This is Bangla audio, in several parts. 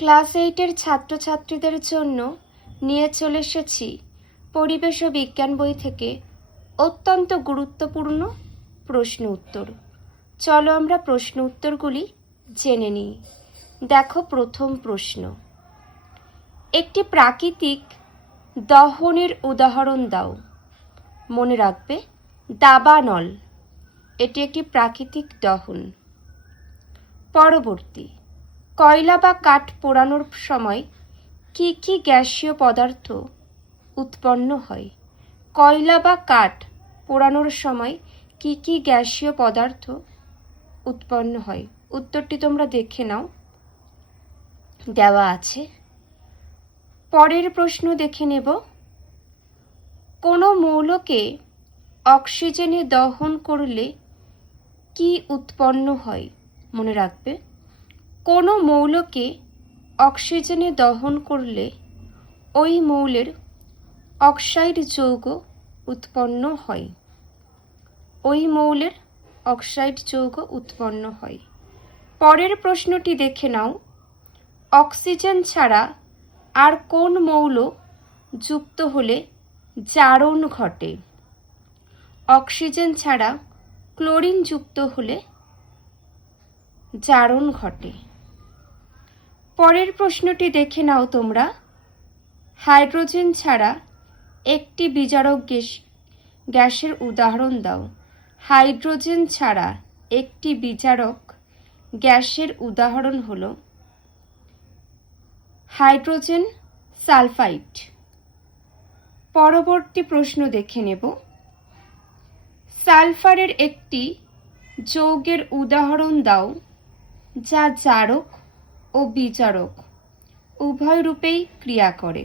ক্লাস 8-এর ছাত্রছাত্রীদের জন্য নিয়ে চলে এসেছি পরিবেশ ও বিজ্ঞান বই থেকে অত্যন্ত গুরুত্বপূর্ণ প্রশ্ন উত্তর। চলো আমরা প্রশ্ন উত্তরগুলি জেনে নিই। দেখো প্রথম প্রশ্ন, একটি প্রাকৃতিক দহনের উদাহরণ দাও। মনে রাখবে দাবানল, এটি একটি প্রাকৃতিক দহন। পরবর্তী, কয়লা বা কাঠ পোড়ানোর সময় কি কি গ্যাসীয় পদার্থ উৎপন্ন হয়? কয়লা বা কাঠ পোড়ানোর সময় কি কি গ্যাসীয় পদার্থ উৎপন্ন হয়? উত্তরটি তোমরা দেখে নাও, দেওয়া আছে। পরের প্রশ্ন দেখে নেব, কোনো মৌলকে অক্সিজেনে দহন করলে কি উৎপন্ন হয়? মনে রাখবে কোনো মৌলকে অক্সিজেনে দহন করলে ওই মৌলের অক্সাইড যৌগ উৎপন্ন হয়। ওই মৌলের অক্সাইড যৌগ উৎপন্ন হয়। পরের প্রশ্নটি দেখে নাও, অক্সিজেন ছাড়া আর কোন মৌল যুক্ত হলে জারণ ঘটে? অক্সিজেন ছাড়া ক্লোরিন যুক্ত হলে জারণ ঘটে। পরের প্রশ্নটি দেখে নাও তোমরা, হাইড্রোজেন ছাড়া একটি বিজারক গ্যাসের উদাহরণ দাও। হাইড্রোজেন ছাড়া একটি বিজারক গ্যাসের উদাহরণ হলো হাইড্রোজেন সালফাইড। পরবর্তী প্রশ্ন দেখে নেব, সালফারের একটি যৌগের উদাহরণ দাও যা জারক ও বিজারক উভয় রূপেই ক্রিয়া করে।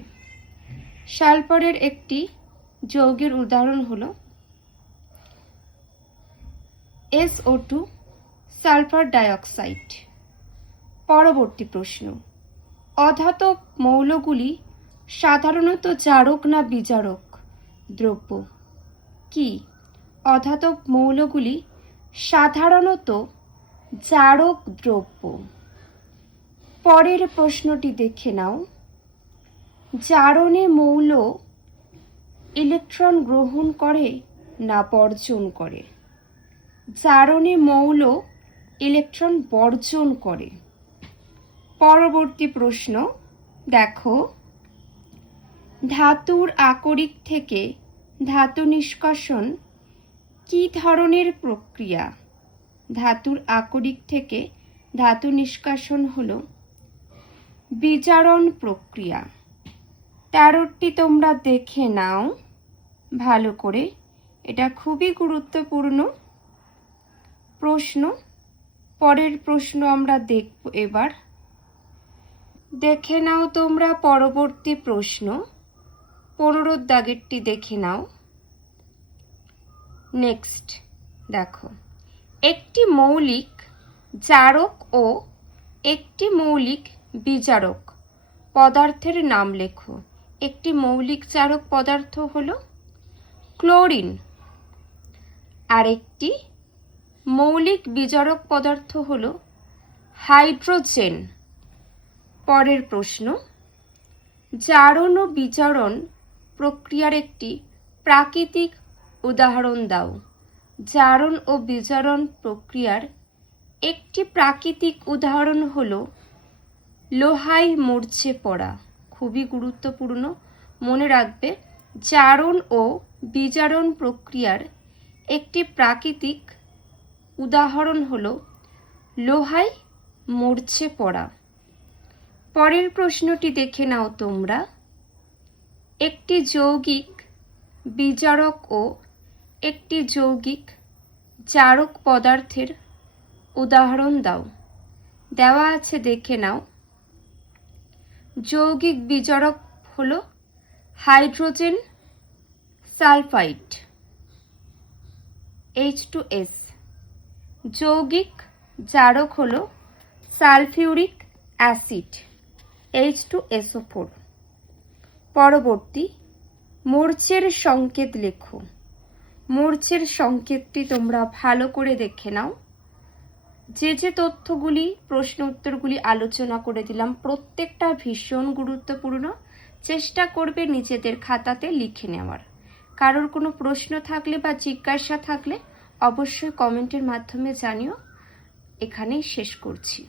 সালফারের একটি যৌগের উদাহরণ হলো SO2 সালফার ডাইঅক্সাইড। পরবর্তী প্রশ্ন, অধাতব মৌলগুলি সাধারণত জারক না বিজারক দ্রব্য? কি? অধাতব মৌলগুলি সাধারণত জারক দ্রব্য। পরের প্রশ্নটি দেখে নাও, জারণে মৌল ইলেকট্রন গ্রহণ করে না বর্জন করে? জারণে মৌল ইলেকট্রন বর্জন করে। পরবর্তী প্রশ্ন দেখো, ধাতুর আকরিক থেকে ধাতু নিষ্কাশন কি ধরনের প্রক্রিয়া? ধাতুর আকরিক থেকে ধাতু নিষ্কাশন হলো বিজারণ প্রক্রিয়া। 13টি তোমরা দেখে নাও ভালো করে, এটা খুবই গুরুত্বপূর্ণ প্রশ্ন। পরের প্রশ্ন আমরা দেখব এবার। দেখে নাও তোমরা পরবর্তী প্রশ্ন, 15 দাগেরটি দেখে নাও। নেক্সট দেখো, একটি মৌলিক জারক ও একটি মৌলিক বিজারক পদার্থের নাম লেখো। একটি মৌলিক জারক পদার্থ হলো ক্লোরিন, আর একটি মৌলিক বিজারক পদার্থ হলো হাইড্রোজেন। পরের প্রশ্ন, জারণ ও বিজারণ প্রক্রিয়ার একটি প্রাকৃতিক উদাহরণ দাও। জারণ ও বিজারণ প্রক্রিয়ার একটি প্রাকৃতিক উদাহরণ হলো লোহায় মরচে পড়া। খুবই গুরুত্বপূর্ণ, মনে রাখবে জারণ ও বিজারণ প্রক্রিয়ার একটি প্রাকৃতিক উদাহরণ হলো লোহায় মরচে পড়া। পরের প্রশ্নটি দেখে নাও তোমরা, একটি যৌগিক বিজারক ও একটি যৌগিক জারক পদার্থের উদাহরণ দাও। দেওয়া আছে দেখে নাও। যৌগিক বিজারক হলো হাইড্রোজেন সালফাইড H2S। যৌগিক জারক হলো সালফিউরিক অ্যাসিড H2SO4। পরবর্তী, মরচের সংকেত লেখো। মরচের সংকেতটি তোমরা ভালো করে দেখে নাও। যে তথ্যগুলি প্রশ্ন উত্তরগুলি আলোচনা করে দিলাম প্রত্যেকটা ভীষণ গুরুত্বপূর্ণ। চেষ্টা করবে নিজেদের খাতাতে লিখে নেওয়ার। কারোর কোনো প্রশ্ন থাকলে বা জিজ্ঞাসা থাকলে অবশ্যই কমেন্টের মাধ্যমে জানিও। এখানেই শেষ করছি।